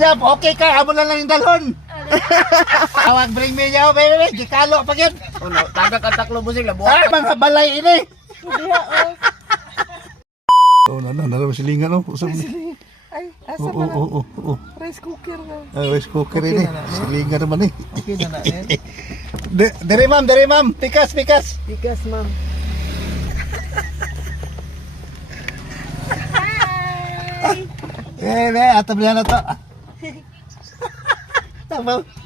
Yap, okay ka, amo na lang yung dalhon. Awag bring me yaw, baby, gikalo pa gyud. Uno, tagak ang taklo busing Ah, labuhat. mga balay ini. Oh, nana silingan no. Usap ni. Ay, asa Oo, pa na? oo, oo. Rice cooker na. Rice cooker ini. Silingan naman eh. Okay na na yan. Dari ma'am, pikas. Bigas, ma'am. Ato bilang na to.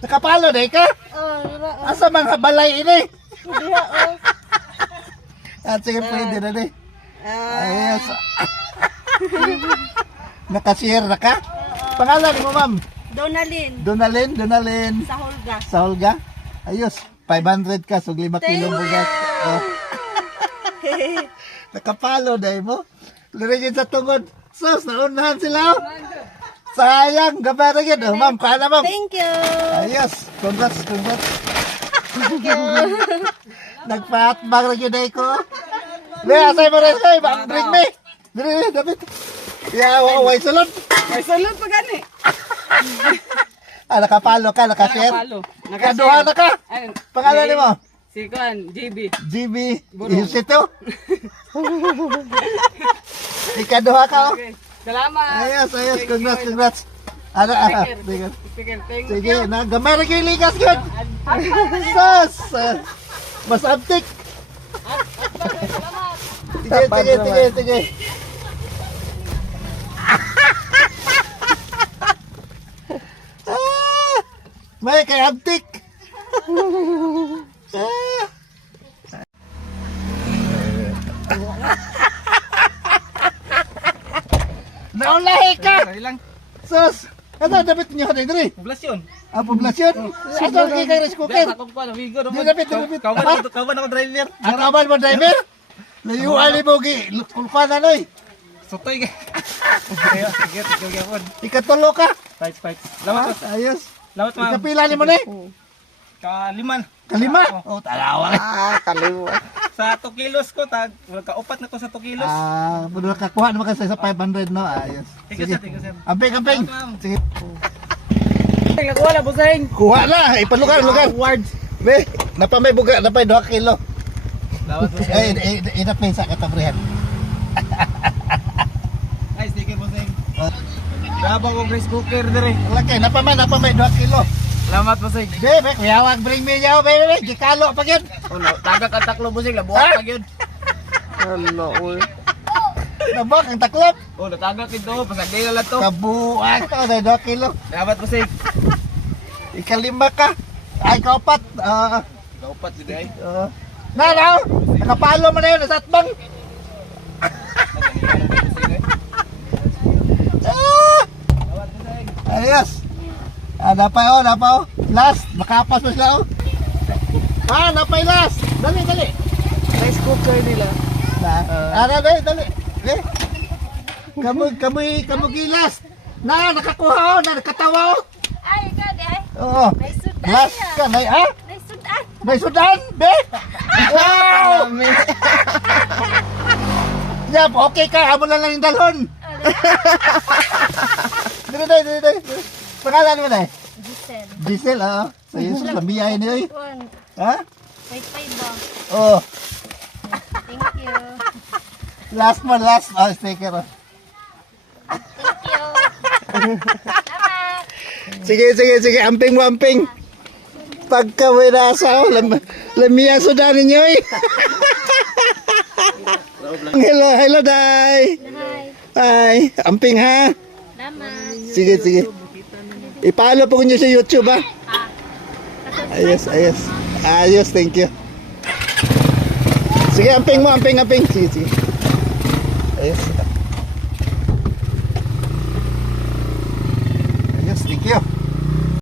Nakapalo na ka? Oh, wala. Asa mga balay ini? Diha, oh. At sige, pwede na ni. Ah, Ayos. Nakashare na ka? Pangalan mo, ma'am? Donalyn. Donalyn. Sa Holga. Sa Olga? Ayos. 500 ka, so 5 kilong bugas. Oh. Nakapalo dahil mo. Lirigin sa tungod. Sus, naunahan sila. Oh. Sayang, gabara yun. Oh, ma'am, kaya na, ma'am. Thank you. Ayos. Congrats. Nagpa-hatbang na yun ay ko. Le, asay mo rin kayo. Bring me. Dire, David. Way salon. Ay, salud pa gani. Nakapalo ka, nakashare. Nakapalo. Nakaduha na ka. Ay, Pangalan ni mo? Si Kuan, JB. GB. Isito. Ikaduha ka. Oh. Okay. Salamat. Ayos. Congrats. Sige. Speaker, thank Sige, you. gamay na kayo ligas yun. Sus! Mas antik. Sige. May kay antik. Naulahi ka! Dali lang. Sus! Ano, dapat niyo ka dito rin? Poblasyon. Poblasyon? Ito, kay rice cooker. Ako pa nabigo Di naman. dapat. Kawan ako driver. Ang kaban mo, driver? Layuan ni Bogi. Kulpa na noy. Sotoy ka. Sige po. Ikatulo ka. Fight. Ha? Lamat. Ayos. Lamat ma'am. Ikapila ni mo ni? Kaliman. Kalima? Oh, talawa. Kaliwa. Sa 2 kilos ko, kaupat na ko sa 2 kilos. Budo nakakuha naman kasi sa 500, no? Ayos. Thank you, sir. Amping. Sige. Nakuha na, busing. Kuha na. Ipalugar. Awards. Be, napamay buga, napay 2 kilo. Lamat po. Inapay sa katabrihan. Ay, sticker po sir. Dabang kong rice cooker dire. Laki, napamay 2 kilo. Salamat po sir. Be, kuyawag bring me yaw, baby. Gikalo pa gyud. Uno, tagak ang taklo busing labuhat pa gyud. Hello, uy. Nabak ang taklop. Oh, natagak ito, pasagday na lang to. Kabuang to, 2 kilo. Salamat po sir. Ikalima ka. Ay, kaupat. Kaupat jud ay. Na, nakapalo mo na yun, nasa atbang. Ayos. Napay. Last, makapas mo sila. Napay last. Dali. Rice cooker nila. Dali. Kamu gilas. Nakakuha nakatawa. Ay, God, ay. Oo. May sudan Last yan. ka, ha? May sudan. May sudan, be? Wow! Yap, okay ka, amo na lang yung dalhon. Dito. Pangalan mo na eh? Giselle. Giselle, oo. Sa Jesus, lambiyahin niyo eh. One. Ha? Wait, ba? Oo. Thank you. Last. Oh, sticker. Oh. Thank you. Salamat. Sige. Amping. Pagka may nasa, lamiya sudan ninyo eh. Hello, Day. Hi. Hi. Amping ha. Salamat. Sige. Ipalo po nyo sa YouTube ha. Ayos, thank you. Sige, amping mo. Sige. Ayos.